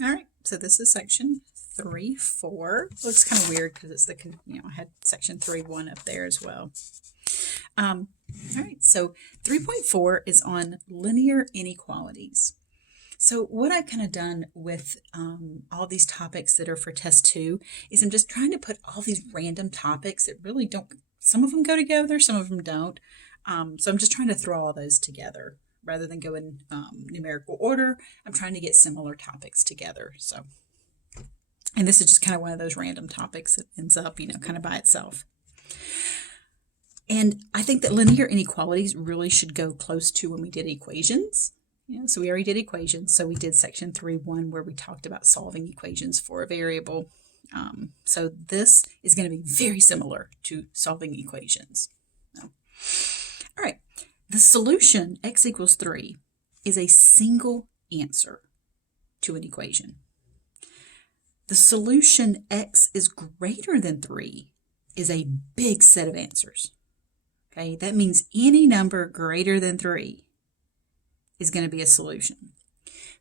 All right, so this is section 3.4. Looks kind of weird because it's the, I had section 3.1 up there as well. All right, so 3.4 is on linear inequalities. So what I've kind of done with all these topics that are for test 2 is I'm just trying to put all these random topics that really don't, some of them go together, some of them don't. So I'm just trying to throw all those together. Rather than go in numerical order, I'm trying to get similar topics together. So, and this is just kind of one of those random topics that ends up, kind of by itself. And I think that linear inequalities really should go close to when we did equations. So we already did equations. So we did section 3.1 where we talked about solving equations for a variable. So this is going to be very similar to solving equations. All right. The solution, x equals 3, is a single answer to an equation. The solution, x is greater than 3, is a big set of answers. Okay, that means any number greater than 3 is going to be a solution.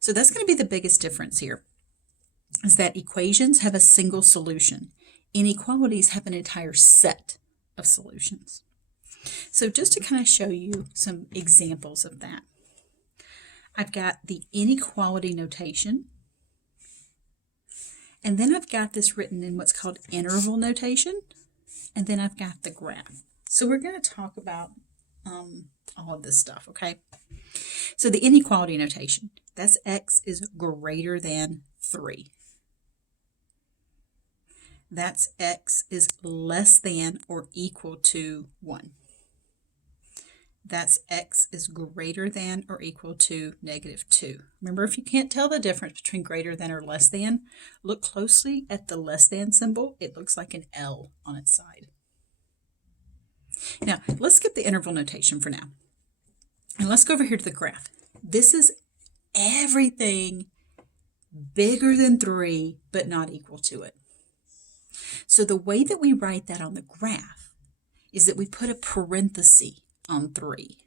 So that's going to be the biggest difference here, is that equations have a single solution. Inequalities have an entire set of solutions. So just to kind of show you some examples of that, I've got the inequality notation, and then I've got this written in what's called interval notation, and then I've got the graph. So we're going to talk about all of this stuff, okay? So the inequality notation, that's x is greater than 3. That's x is less than or equal to 1. That's x is greater than or equal to -2. Remember, if you can't tell the difference between greater than or less than, look closely at the less than symbol. It looks like an L on its side. Now, let's skip the interval notation for now. And let's go over here to the graph. This is everything bigger than 3, but not equal to it. So the way that we write that on the graph is that we put a parenthesis on 3.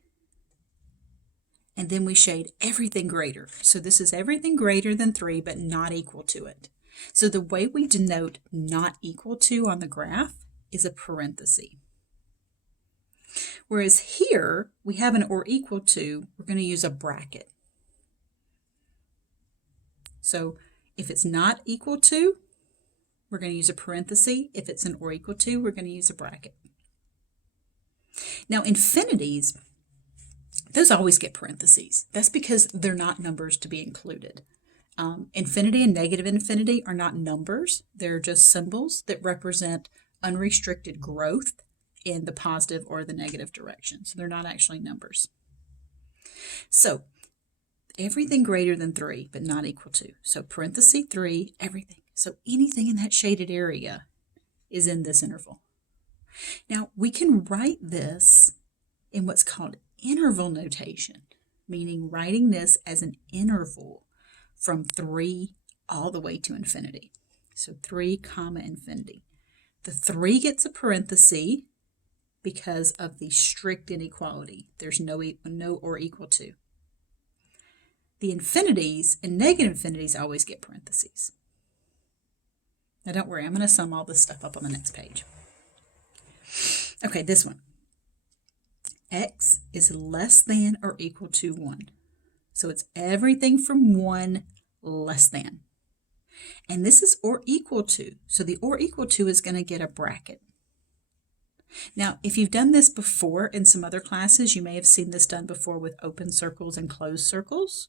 And then we shade everything greater. So this is everything greater than 3, but not equal to it. So the way we denote not equal to on the graph is a parenthesis. Whereas here, we have an or equal to, we're going to use a bracket. So if it's not equal to, we're going to use a parenthesis. If it's an or equal to, we're going to use a bracket. Now, infinities, those always get parentheses. That's because they're not numbers to be included. Infinity and negative infinity are not numbers. They're just symbols that represent unrestricted growth in the positive or the negative direction. So they're not actually numbers. So everything greater than 3, but not equal to. So parenthesis 3, everything. So anything in that shaded area is in this interval. Now, we can write this in what's called interval notation, meaning writing this as an interval from 3 all the way to infinity. So 3, infinity. The 3 gets a parenthesis because of the strict inequality. There's no or equal to. The infinities and negative infinities always get parentheses. Now don't worry, I'm going to sum all this stuff up on the next page. Okay, this one. X is less than or equal to 1. So it's everything from 1 less than. And this is or equal to. So the or equal to is going to get a bracket. Now, if you've done this before in some other classes, you may have seen this done before with open circles and closed circles.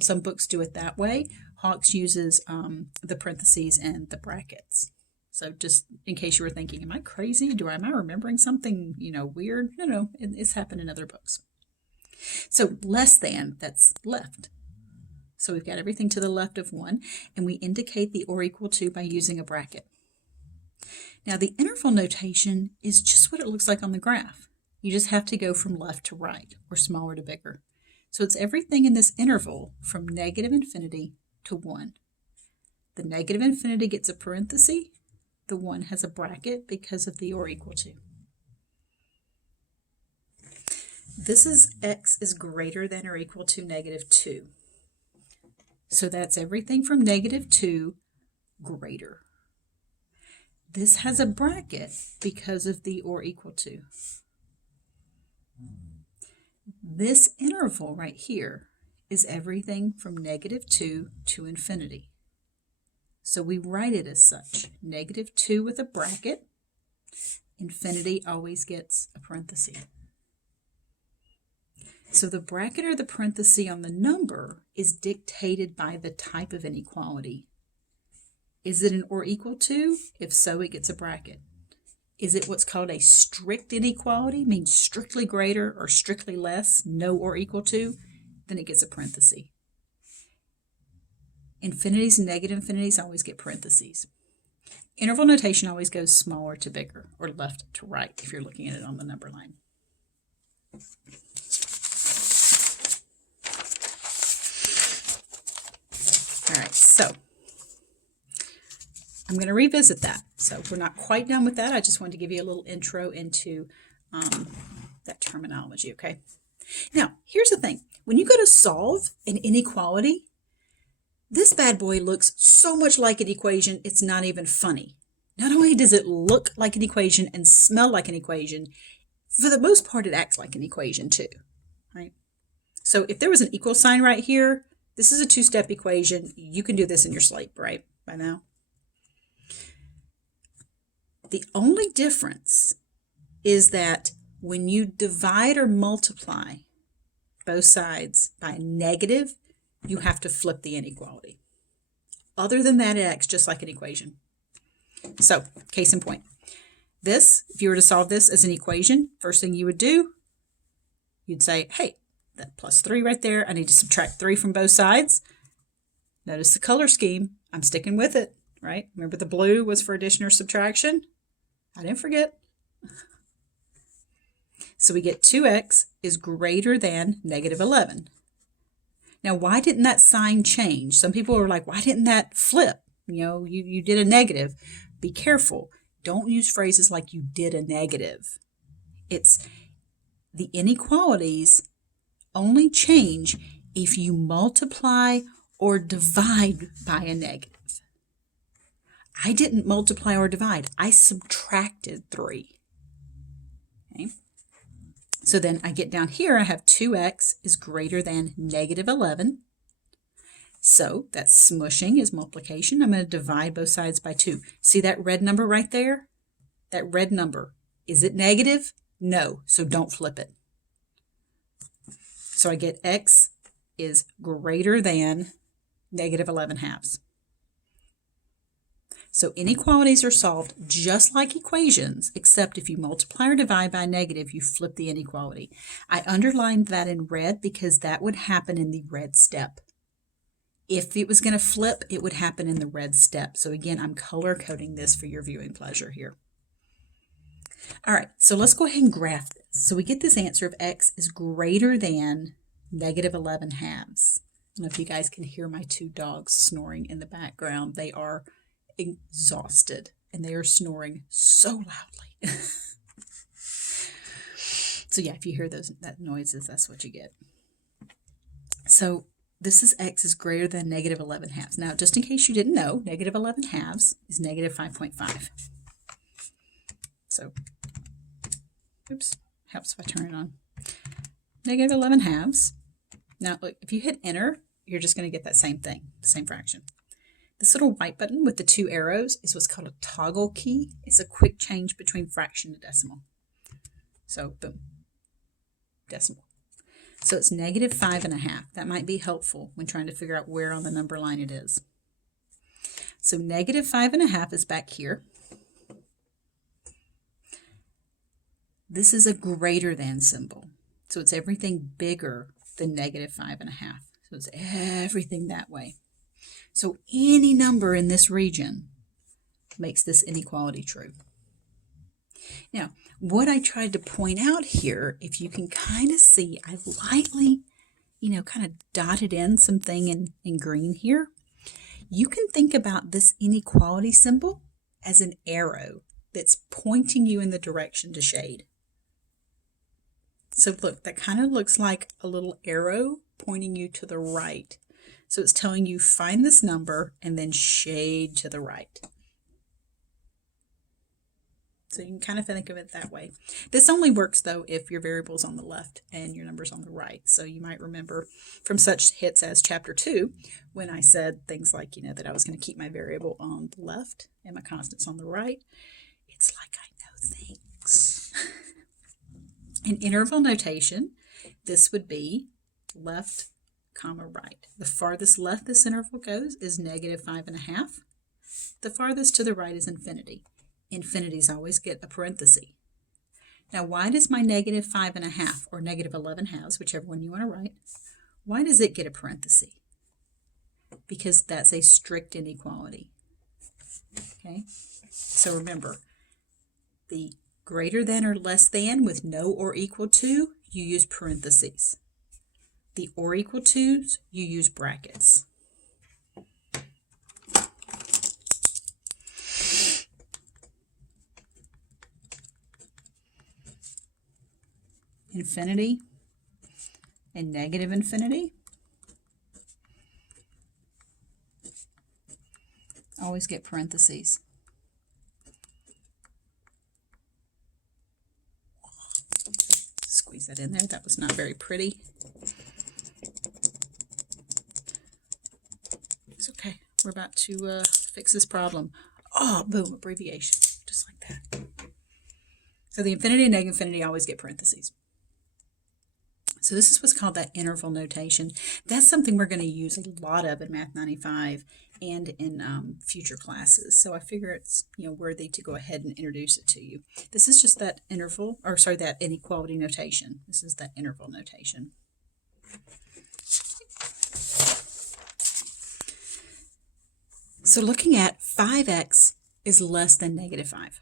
Some books do it that way. Hawks uses the parentheses and the brackets. So just in case you were thinking, am I crazy? Am I remembering something, weird? No, it's happened in other books. So less than, that's left. So we've got everything to the left of 1, and we indicate the or equal to by using a bracket. Now the interval notation is just what it looks like on the graph. You just have to go from left to right, or smaller to bigger. So it's everything in this interval from negative infinity to 1. The negative infinity gets a parenthesis. The 1 has a bracket because of the or equal to. This is x is greater than or equal to -2. So that's everything from -2 greater. This has a bracket because of the or equal to. This interval right here is everything from -2 to infinity. So we write it as such. -2 with a bracket. Infinity always gets a parenthesis. So the bracket or the parenthesis on the number is dictated by the type of inequality. Is it an or equal to? If so, it gets a bracket. Is it what's called a strict inequality, means strictly greater or strictly less, no or equal to? Then it gets a parenthesis. Infinities and negative infinities always get parentheses. Interval notation always goes smaller to bigger, or left to right if you're looking at it on the number line. All right, so I'm going to revisit that. So we're not quite done with that. I just wanted to give you a little intro into that terminology, okay? Now, here's the thing. When you go to solve an inequality, this bad boy looks so much like an equation, it's not even funny. Not only does it look like an equation and smell like an equation, for the most part, it acts like an equation too, right? So if there was an equal sign right here, this is a two-step equation. You can do this in your sleep, right, by now? The only difference is that when you divide or multiply both sides by a negative, you have to flip the inequality. Other than that, it acts just like an equation. So, case in point. This, if you were to solve this as an equation, first thing you would do, you'd say, hey, that plus 3 right there, I need to subtract 3 from both sides. Notice the color scheme. I'm sticking with it, right? Remember the blue was for addition or subtraction? I didn't forget. So we get 2x is greater than -11. Now, why didn't that sign change? Some people are like, why didn't that flip? You know, you did a negative. Be careful. Don't use phrases like you did a negative. It's the inequalities only change if you multiply or divide by a negative. I didn't multiply or divide. I subtracted 3. Okay. So then I get down here, I have 2x is greater than -11. So that smushing is multiplication. I'm going to divide both sides by 2. See that red number right there? That red number. Is it negative? No, so don't flip it. So I get x is greater than -11/2. So inequalities are solved just like equations, except if you multiply or divide by a negative, you flip the inequality. I underlined that in red because that would happen in the red step. If it was going to flip, it would happen in the red step. So again, I'm color coding this for your viewing pleasure here. All right, so let's go ahead and graph this. So we get this answer of x is greater than -11/2. I don't know if you guys can hear my 2 dogs snoring in the background. They are exhausted and they are snoring so loudly. So yeah, if you hear that noises, that's what you get. So this is x is greater than -11/2. Now, just in case you didn't know, -11/2 is -5.5. So, oops, helps if I turn it on. -11/2. Now, look, if you hit enter, you're just going to get that same thing, the same fraction. This little white button with the 2 arrows is what's called a toggle key. It's a quick change between fraction and decimal. So, boom, decimal. So it's -5.5. That might be helpful when trying to figure out where on the number line it is. So -5.5 is back here. This is a greater than symbol. So it's everything bigger than -5.5. So it's everything that way. So any number in this region makes this inequality true. Now, what I tried to point out here, if you can kind of see, I lightly, kind of dotted in something in green here. You can think about this inequality symbol as an arrow that's pointing you in the direction to shade. So look, that kind of looks like a little arrow pointing you to the right. So it's telling you find this number and then shade to the right. So you can kind of think of it that way. This only works, though, if your variable's on the left and your number's on the right. So you might remember from such hits as Chapter 2, when I said things like, that I was going to keep my variable on the left and my constants on the right. It's like I know things. In interval notation, this would be left, comma, right. The farthest left this interval goes is -5.5. The farthest to the right is infinity. Infinities always get a parenthesis. Now, why does my -5.5 or -11 whichever one you want to write, why does it get a parenthesis? Because that's a strict inequality. Okay, so remember, the greater than or less than with no or equal to, you use parentheses. The or equal to's, you use brackets. Infinity and negative infinity always get parentheses. Squeeze that in there. That was not very pretty. It's okay. We're about to fix this problem. Oh, boom, abbreviation, just like that. So the infinity and negative infinity always get parentheses. So this is what's called that interval notation. That's something we're going to use a lot of in Math 95 and in future classes. So I figure it's worthy to go ahead and introduce it to you. This is just that that inequality notation. This is that interval notation. So looking at 5x is less than -5.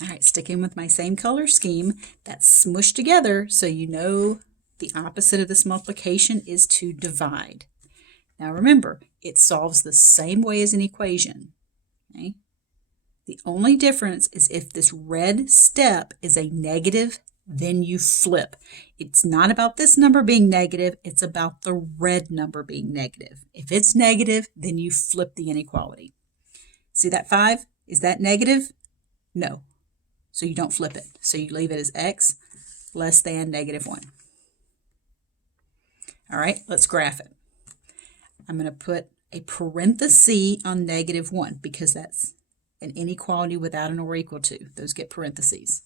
All right, sticking with my same color scheme, that's smushed together so you know the opposite of this multiplication is to divide. Now remember, it solves the same way as an equation. Okay? The only difference is if this red step is a negative, then you flip. It's not about this number being negative, it's about the red number being negative. If it's negative, then you flip the inequality. See that 5? Is that negative? No. So you don't flip it. So you leave it as x less than -1. All right, let's graph it. I'm going to put a parenthesis on -1 because that's an inequality without an or equal to. Those get parentheses.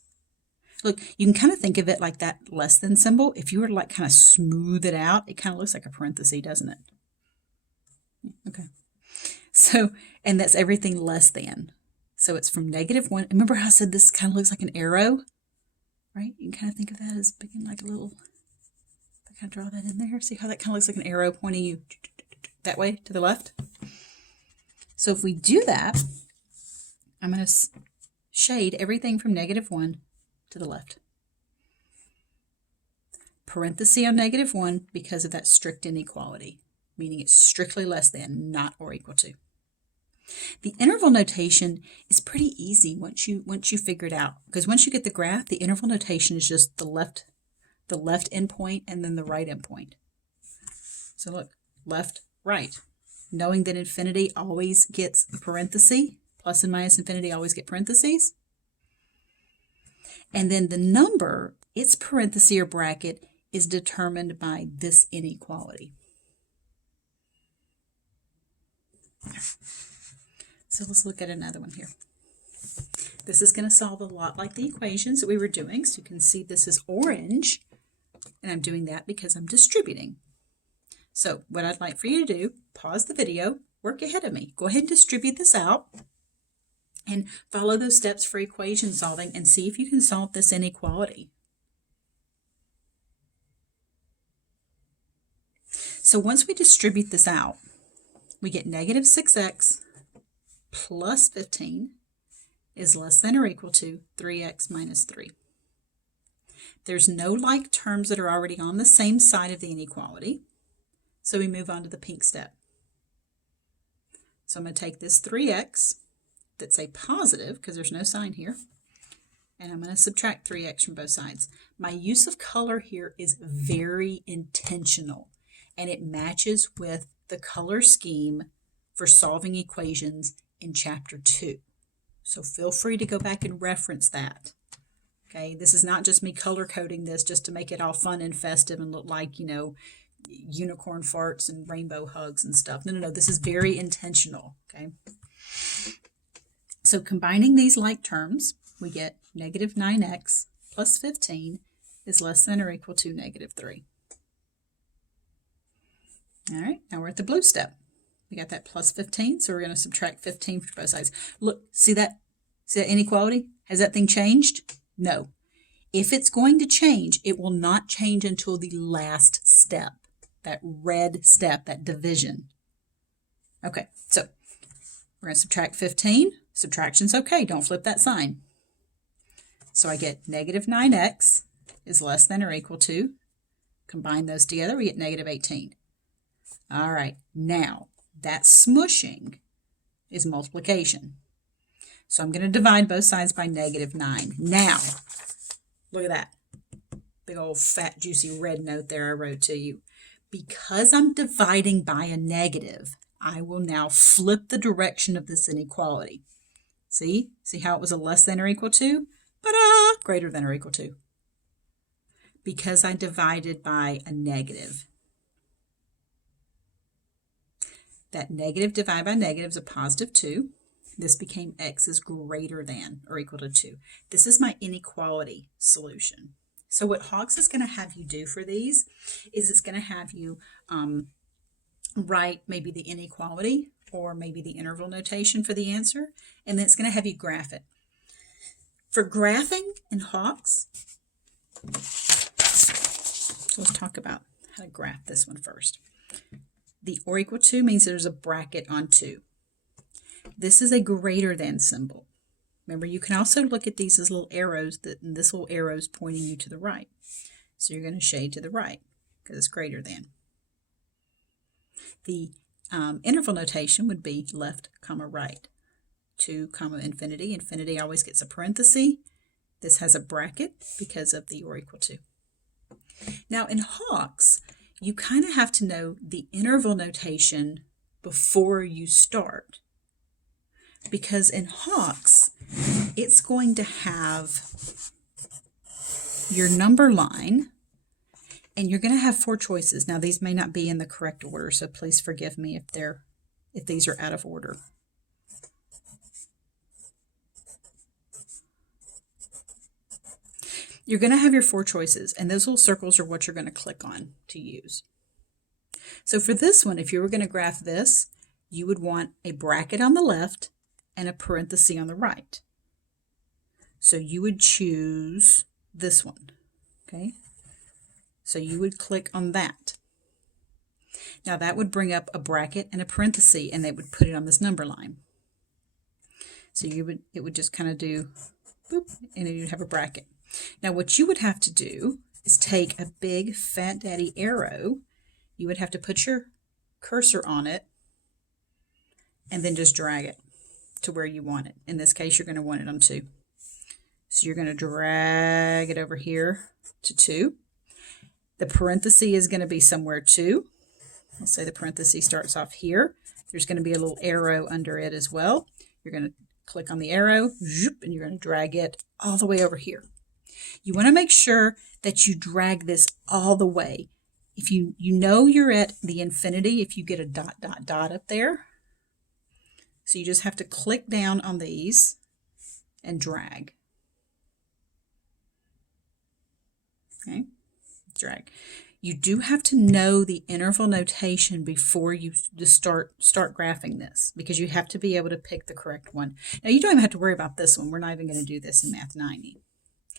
Look, you can kind of think of it like that less than symbol. If you were to kind of smooth it out, it kind of looks like a parenthesis, doesn't it? Okay. So, and that's everything less than. So it's from -1. Remember how I said this kind of looks like an arrow? Right? You can kind of think of that as being like a little, I kind of draw that in there. See how that kind of looks like an arrow pointing you that way to the left? So if we do that, I'm going to shade everything from -1 to the left. Parenthesis on -1 because of that strict inequality, meaning it's strictly less than, not or equal to. The interval notation is pretty easy once you figure it out, because once you get the graph, the interval notation is just the left endpoint and then the right endpoint. So look, left, right. Knowing that infinity always gets a parenthesis, plus and minus infinity always get parentheses. And then the number, its parenthesis or bracket, is determined by this inequality. So let's look at another one here. This is going to solve a lot like the equations that we were doing. So you can see this is orange, and I'm doing that because I'm distributing. So what I'd like for you to do, pause the video, work ahead of me. Go ahead and distribute this out and follow those steps for equation solving and see if you can solve this inequality. So once we distribute this out, we get -6x plus 15 is less than or equal to 3x minus 3. There's no like terms that are already on the same side of the inequality, so we move on to the pink step. So I'm going to take this 3x that's a positive, because there's no sign here, and I'm going to subtract 3x from both sides. My use of color here is very intentional, and it matches with the color scheme for solving equations in Chapter 2. So feel free to go back and reference that. Okay, this is not just me color coding this just to make it all fun and festive and look like, you know, unicorn farts and rainbow hugs and stuff. No, this is very intentional. Okay. So combining these like terms, we get negative 9x plus 15 is less than or equal to negative 3. All right, now we're at the blue step. We got that plus 15, so we're going to subtract 15 from both sides. Look, see that inequality? Has that thing changed? No. If it's going to change, it will not change until the last step, that red step, that division. Okay, so we're going to subtract 15. Subtraction's okay, don't flip that sign. So I get negative 9x is less than or equal to, combine those together, we get negative 18. All right, now that smushing is multiplication. So I'm going to divide both sides by negative 9. Now, look at that. Big old fat juicy red note there I wrote to you. Because I'm dividing by a negative, I will now flip the direction of this inequality. See? See how it was a less than or equal to? Ta-da! Greater than or equal to. Because I divided by a negative. That negative divided by negative is a positive 2. This became x is greater than or equal to 2. This is my inequality solution. So what Hawks is going to have you do for these is it's going to have you write maybe the inequality or maybe the interval notation for the answer, and then it's going to have you graph it. For graphing in Hawks, so let's talk about how to graph this one first. The or equal to means there's a bracket on 2. This is a greater than symbol. Remember, you can also look at these as little arrows, and this little arrow is pointing you to the right. So you're going to shade to the right because it's greater than. The interval notation would be left, comma, right. 2, comma, infinity. Infinity always gets a parenthesis. This has a bracket because of the or equal to. Now in Hawks, you kind of have to know the interval notation before you start. Because in Hawks, it's going to have your number line, and you're going to have 4 choices. Now, these may not be in the correct order, so please forgive me if these are out of order. You're going to have your 4 choices, and those little circles are what you're going to click on to use. So for this one, if you were going to graph this, you would want a bracket on the left and a parenthesis on the right. So you would choose this one, okay? So you would click on that. Now that would bring up a bracket and a parenthesis, and they would put it on this number line. So it would just kind of do, boop, and then you'd have a bracket. Now what you would have to do is take a big fat daddy arrow. You would have to put your cursor on it and then just drag it to where you want it. In this case, you're going to want it on 2. So you're going to drag it over here to 2. The parenthesis is going to be somewhere 2. Let's say the parenthesis starts off here. There's going to be a little arrow under it as well. You're going to click on the arrow, and you're going to drag it all the way over here. You want to make sure that you drag this all the way. If you know you're at the infinity, if you get a dot, dot, dot up there. So you just have to click down on these and drag. Okay, drag. You do have to know the interval notation before you just start graphing this, because you have to be able to pick the correct one. Now you don't even have to worry about this one. We're not even going to do this in Math 90.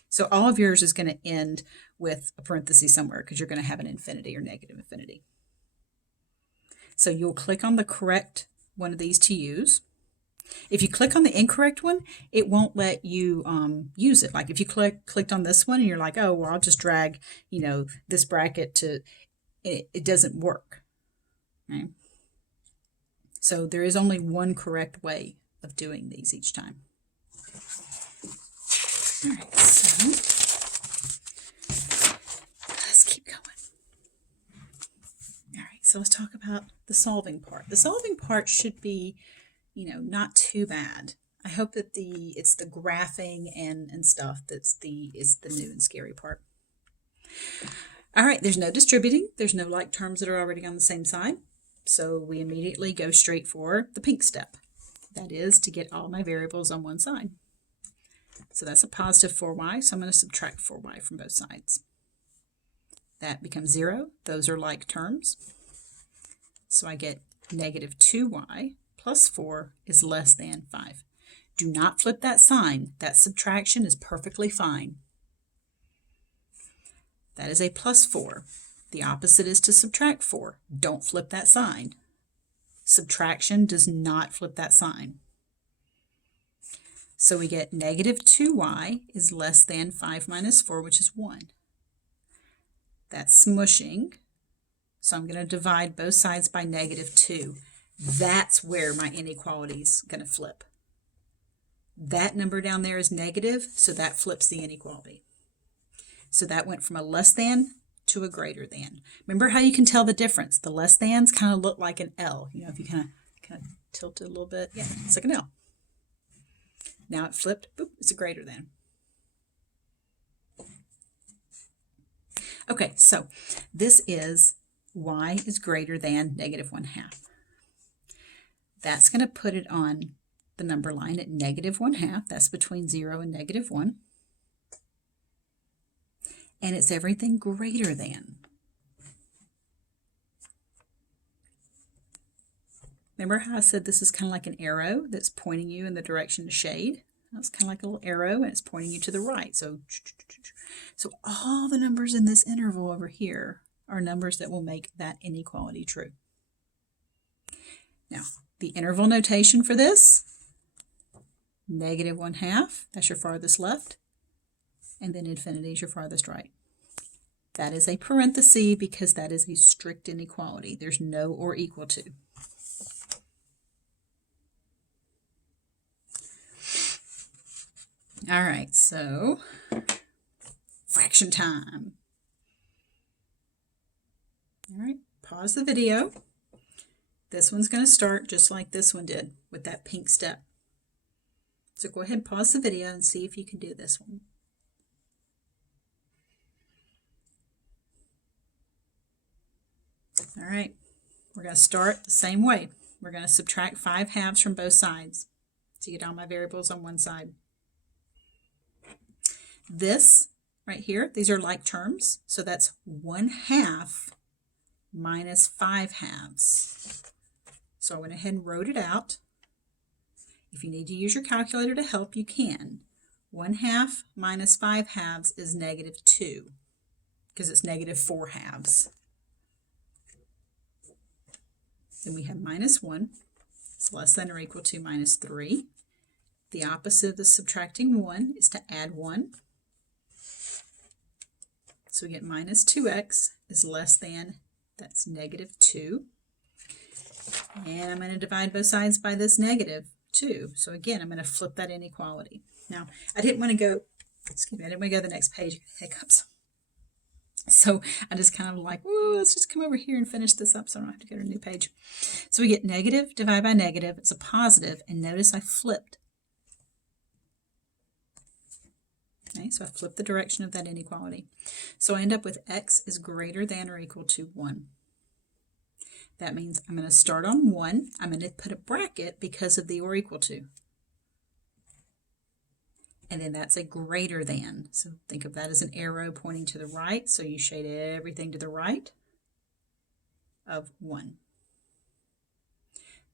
So all of yours is going to end with a parenthesis somewhere because you're going to have an infinity or negative infinity. So you'll click on the correct one of these to use. If you click on the incorrect one, it won't let you use it. Like if you clicked on this one and you're like, oh, well, I'll just drag, this bracket to, it doesn't work. Okay? So there is only one correct way of doing these each time. All right, so let's keep going. All right, so so let's talk about the solving part. The solving part should be, not too bad. I hope that it's the graphing and stuff is the new and scary part. All right, there's no distributing. There's no like terms that are already on the same side. So we immediately go straight for the pink step. That is to get all my variables on one side. So that's a positive 4y, so I'm going to subtract 4y from both sides. That becomes 0. Those are like terms. So I get negative 2y plus 4 is less than 5. Do not flip that sign. That subtraction is perfectly fine. That is a plus 4. The opposite is to subtract 4. Don't flip that sign. Subtraction does not flip that sign. So we get negative 2y is less than 5 minus 4, which is 1. That's smushing. So I'm going to divide both sides by negative 2. That's where my inequality is going to flip. That number down there is negative, so that flips the inequality. So that went from a less than to a greater than. Remember how you can tell the difference? The less thans kind of look like an L. If you kind of tilt it a little bit, yeah, it's like an L. Now it flipped, boop, it's a greater than. Okay, so this is y is greater than negative 1/2. That's going to put it on the number line at negative 1/2. That's between 0 and negative 1. And it's everything greater than. Remember how I said this is kind of like an arrow that's pointing you in the direction to shade? That's kind of like a little arrow, and it's pointing you to the right. So all the numbers in this interval over here are numbers that will make that inequality true. Now, the interval notation for this, negative 1/2, that's your farthest left, and then infinity is your farthest right. That is a parenthesis because that is a strict inequality. There's no or equal to. All right, so fraction time. All right, pause the video. This one's going to start just like this one did with that pink step. So go ahead and pause the video and see if you can do this one. All right, we're going to start the same way. We're going to subtract 5/2 from both sides to get all my variables on one side. This right here, these are like terms, so that's 1/2 minus 5/2. So I went ahead and wrote it out. If you need to use your calculator to help, you can. 1/2 minus 5/2 is negative 2, because it's negative 4/2. Then we have minus 1. It's less than or equal to minus 3. The opposite of subtracting 1 is to add 1. So we get minus 2x is less than, that's negative 2. And I'm going to divide both sides by this negative 2. So again, I'm going to flip that inequality. Now, I didn't want to go to the next page, hiccups. So I just kind of like, whoa, let's just come over here and finish this up so I don't have to go to a new page. So we get negative divided by negative. It's a positive, and notice I flipped. Okay, so I flipped the direction of that inequality. So I end up with x is greater than or equal to 1. That means I'm going to start on 1. I'm going to put a bracket because of the or equal to. And then that's a greater than. So think of that as an arrow pointing to the right. So you shade everything to the right of 1.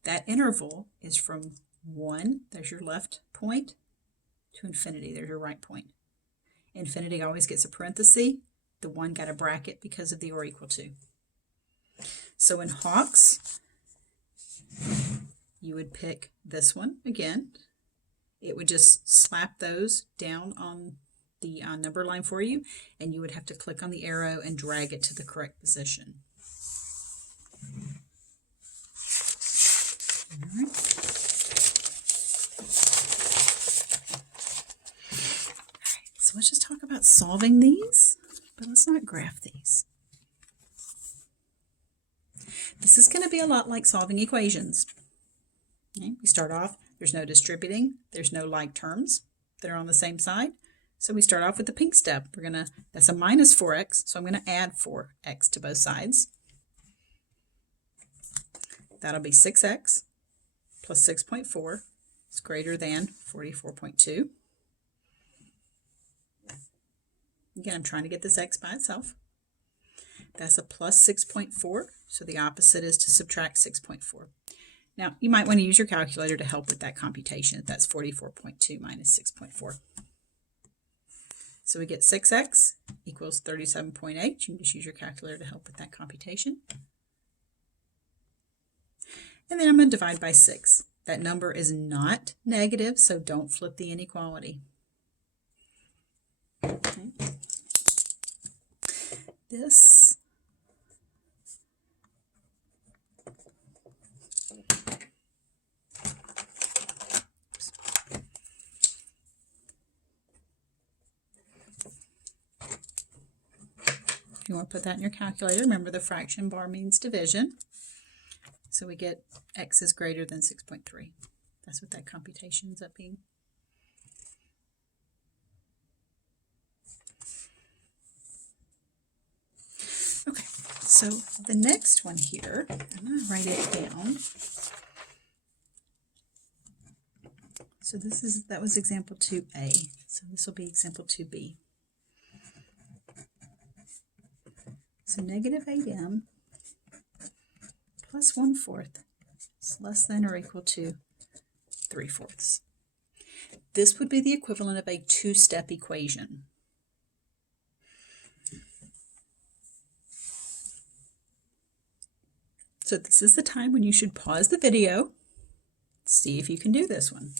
That interval is from 1, there's your left point, to infinity, there's your right point. Infinity always gets a parenthesis. The 1 got a bracket because of the or equal to. So in Hawks, you would pick this one again. It would just slap those down on the number line for you, and you would have to click on the arrow and drag it to the correct position. All right. So let's just talk about solving these, but let's not graph these. This is going to be a lot like solving equations. Okay, we start off, there's no distributing, there's no like terms that are on the same side. So we start off with the pink step. That's a minus 4x, so I'm going to add 4x to both sides. That'll be 6x plus 6.4 is greater than 44.2. Again, I'm trying to get this x by itself. That's a plus 6.4, so the opposite is to subtract 6.4. Now, you might want to use your calculator to help with that computation. That's 44.2 minus 6.4. So we get 6x equals 37.8. You can just use your calculator to help with that computation. And then I'm going to divide by 6. That number is not negative, so don't flip the inequality. Okay. This if you want to put that in your calculator, remember the fraction bar means division. So we get x is greater than 6.3. That's what that computation ends up being. Okay, so the next one here, I'm going to write it down. So that was example 2a. So this will be example 2b. So negative 8m plus 1/4 is less than or equal to 3/4. This would be the equivalent of a two-step equation. So this is the time when you should pause the video, see if you can do this one.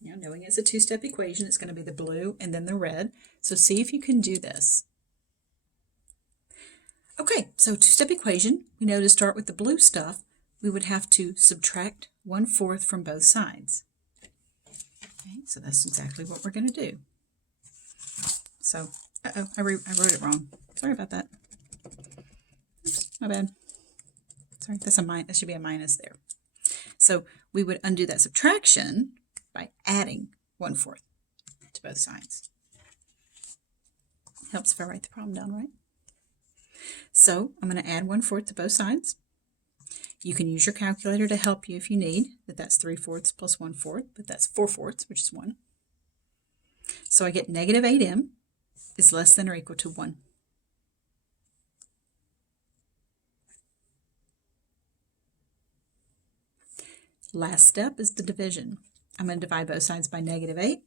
Now, knowing it's a two-step equation, it's going to be the blue and then the red. So see if you can do this. Okay, so two-step equation, we know to start with the blue stuff, we would have to subtract 1/4 from both sides. Okay, so that's exactly what we're going to do. So, I wrote it wrong. Sorry about that. Oops, my bad. Sorry, that should be a minus there. So we would undo that subtraction by adding 1/4 to both sides. Helps if I write the problem down right. So I'm going to add 1/4 to both sides. You can use your calculator to help you if you need. That's 3/4 plus 1/4, but that's 4/4, which is 1. So I get negative 8m is less than or equal to 1. Last step is the division. I'm going to divide both sides by negative 8.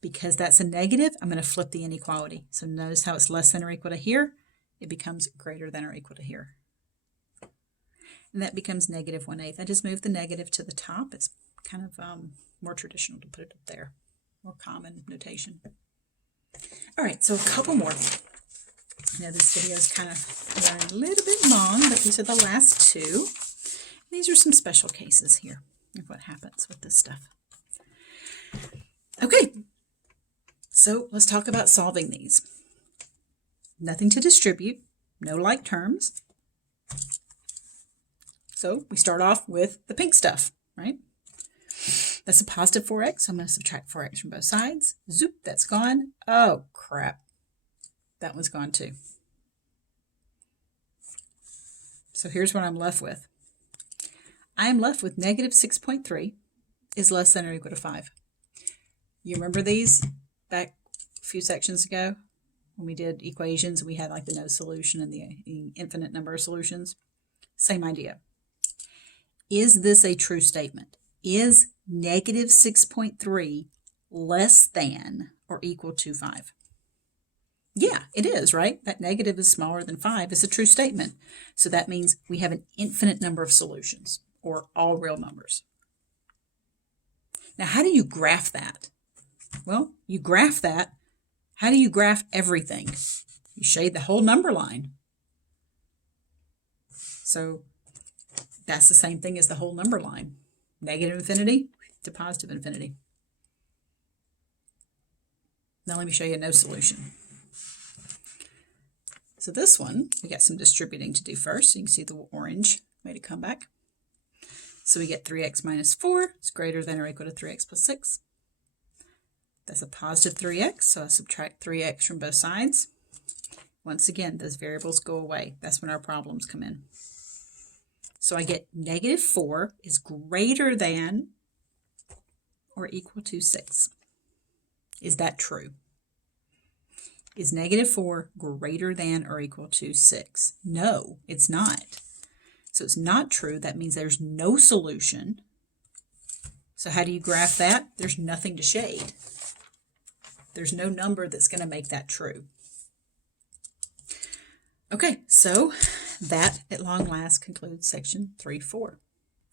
Because that's a negative, I'm going to flip the inequality. So notice how it's less than or equal to here. It becomes greater than or equal to here. And that becomes negative 1/8. I just moved the negative to the top. It's kind of more traditional to put it up there. More common notation. All right, so a couple more. I know this video is kind of running a little bit long, but these are the last two. These are some special cases here of what happens with this stuff. Okay, so let's talk about solving these. Nothing to distribute, no like terms. So we start off with the pink stuff, right? That's a positive 4x, so I'm going to subtract 4x from both sides. Zoop, that's gone. Oh, crap. That one's gone too. So here's what I'm left with. I am left with negative 6.3 is less than or equal to 5. You remember these back a few sections ago when we did equations? We had like the no solution and the infinite number of solutions. Same idea. Is this a true statement? Is negative 6.3 less than or equal to 5? Yeah, it is, right? That negative is smaller than 5 is a true statement. So that means we have an infinite number of solutions, or all real numbers. Now, how do you graph that? Well, you graph that. How do you graph everything? You shade the whole number line. So that's the same thing as the whole number line. Negative infinity to positive infinity. Now let me show you a no solution. So this one, we got some distributing to do first. So you can see the orange made a comeback. So we get 3x minus 4 is greater than or equal to 3x plus 6. That's a positive 3x, so I subtract 3x from both sides. Once again, those variables go away. That's when our problems come in. So I get negative 4 is greater than or equal to 6. Is that true? Is negative 4 greater than or equal to 6? No, it's not. So it's not true. That means there's no solution. So how do you graph that? There's nothing to shade. There's no number that's going to make that true. Okay, so that at long last concludes section 3.4.